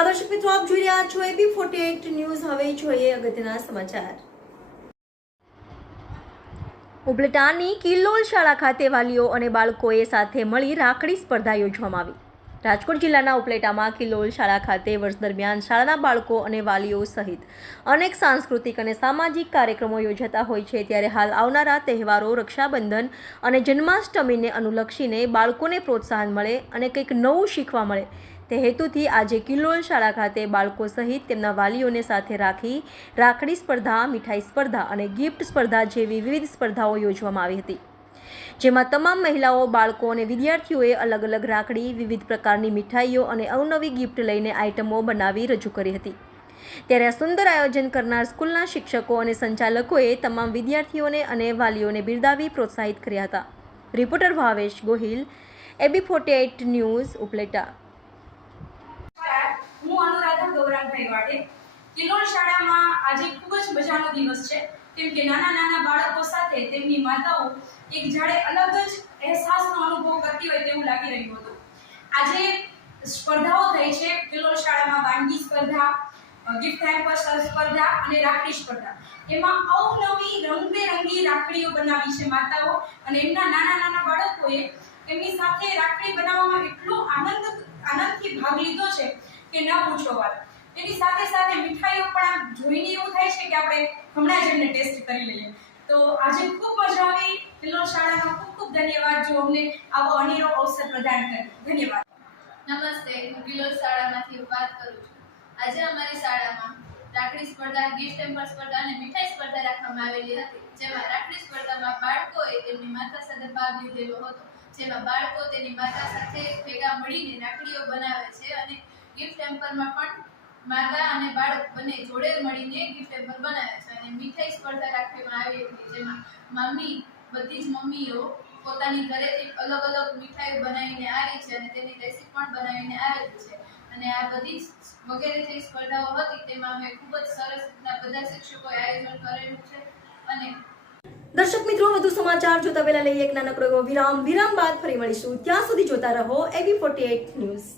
નમસ્કાર દર્શક મિત્રો, આપ જોઈ રહ્યા છો એબી ફોર્ટી એઇટ ન્યૂઝ. હવે જોઈએ અગત્યના સમાચાર. ઉપલેટાની કિલ્લોલ શાળા ખાતે વાલીઓ અને બાળકોએ સાથે મળી રાખડી સ્પર્ધા યોજવામાં આવી. રાજકોટ જિલ્લાના ઉપલેટામાં કિલોલ શાળા ખાતે વર્ષ દરમિયાન શાળાના બાળકો અને વાલીઓ સહિત અનેક સાંસ્કૃતિક અને સામાજિક કાર્યક્રમો યોજાતા હોય છે. ત્યારે હાલ આવનારા તહેવારો રક્ષાબંધન અને જન્માષ્ટમીને અનુલક્ષીને બાળકોને પ્રોત્સાહન મળે અને કંઈક નવું શીખવા મળે. તે હેતુથી આજે કિલ્લોલ શાળા ખાતે બાળકો સહિત તેમના વાલીઓને સાથે રાખી રાખડી સ્પર્ધા, મીઠાઈ સ્પર્ધા અને ગિફ્ટ સ્પર્ધા જેવી વિવિધ સ્પર્ધાઓ યોજવામાં આવી હતી. જેમાં તમામ મહિલાઓ, બાળકો અને વિદ્યાર્થીઓએ અલગ અલગ રાખડી, વિવિધ પ્રકારની મીઠાઈઓ અને અવનવી ગિફ્ટ લઈને આઇટમો બનાવી રજૂ કરી હતી. ત્યારે આ સુંદર આયોજન કરનાર સ્કૂલના શિક્ષકો અને સંચાલકોએ તમામ વિદ્યાર્થીઓને અને વાલીઓને બિરદાવી પ્રોત્સાહિત કર્યા હતા. Reporter Bhavesh Gohil, AB forty eight news, Upleta. આજે ખૂબ જ મજાનો દિવસ છે. કેમ કે નાના નાના બાળકો સાથે તેમની માતાઓ એક જાણે અલગ જ અહેસાસનો અનુભવ કરતી હોય તેવું લાગી રહ્યું હતું. આજે સ્પર્ધાઓ થઈ છે કિલોલ શાળામાં વાનગી સ્પર્ધા ગિફ્ટ હેમ્પર સ્પર્ધા અને રાખડી સ્પર્ધા. એમાં અવનવી રંગબેરંગી રાખડીઓ બનાવી છે માતાઓ અને એમના નાના નાના બાળકોએ એમની સાથે રાખડી બનાવવામાં એટલો આનંદ, આનંદથી ભાગ લીધો છે કે ન પૂછો વાત. એની સાથે સાથે મીઠાઈઓ પણ જોઈને એવું થાય છે કે આપણે હમણાં જ એમને ટેસ્ટ કરી લઈએ. તો આજે ખૂબ મજા આવી. ફિલ્મ શાળામાં ખૂબ ખૂબ ધન્યવાદ. જો અમને આવો અનેરો અવસર પ્રદાન કર્યો. ધન્યવાદ. નમસ્તે. હું કિલોલ શાળામાંથી વાત કરું છું. આજે અમારી શાળામાં રાખડી સ્પર્ધા, ગિફ્ટ ટેમ્પર સ્પર્ધા અને મીઠાઈ સ્પર્ધા રાખવામાં આવેલી હતી. જેમાં રાખડી સ્પર્ધામાં બાળકોએ તેમની માતા સાથે ભાગ લીધેલો હતો. જેમાં બાળકો તેની માતા સાથે ભેગા મળીને રાખડીઓ બનાવે છે અને ગિફ્ટ ટેમ્પરમાં પણ માતા અને બાળક બંને જોડે મળીને ગિફ્ટ પેપર બનાવ્યા છે અને મીઠાઈ સ્પર્ધા રાખવામાં આવી હતી, જેમાં મમ્મી બધી જ મમ્મીઓ પોતાની ઘરેથી અલગ અલગ મીઠાઈઓ બનાવીને આવી છે અને તેની રેસીપી પણ બનાવીને આવેલી છે. અને આ બધી વગેરે જે સ્પર્ધાઓ હતી, તેમાં અમે ખૂબ જ સરસ રીતના બધા શિક્ષકોએ આયોજન કરેલું છે અને દર્શક મિત્રો, વધુ સમાચાર જોતા પહેલા લઈએ એક નાનકડો વિરામ. વિરામ બાદ ફરી મળીશું. ત્યાં સુધી જોતા રહો એવી ફોર્ટી ન્યૂઝ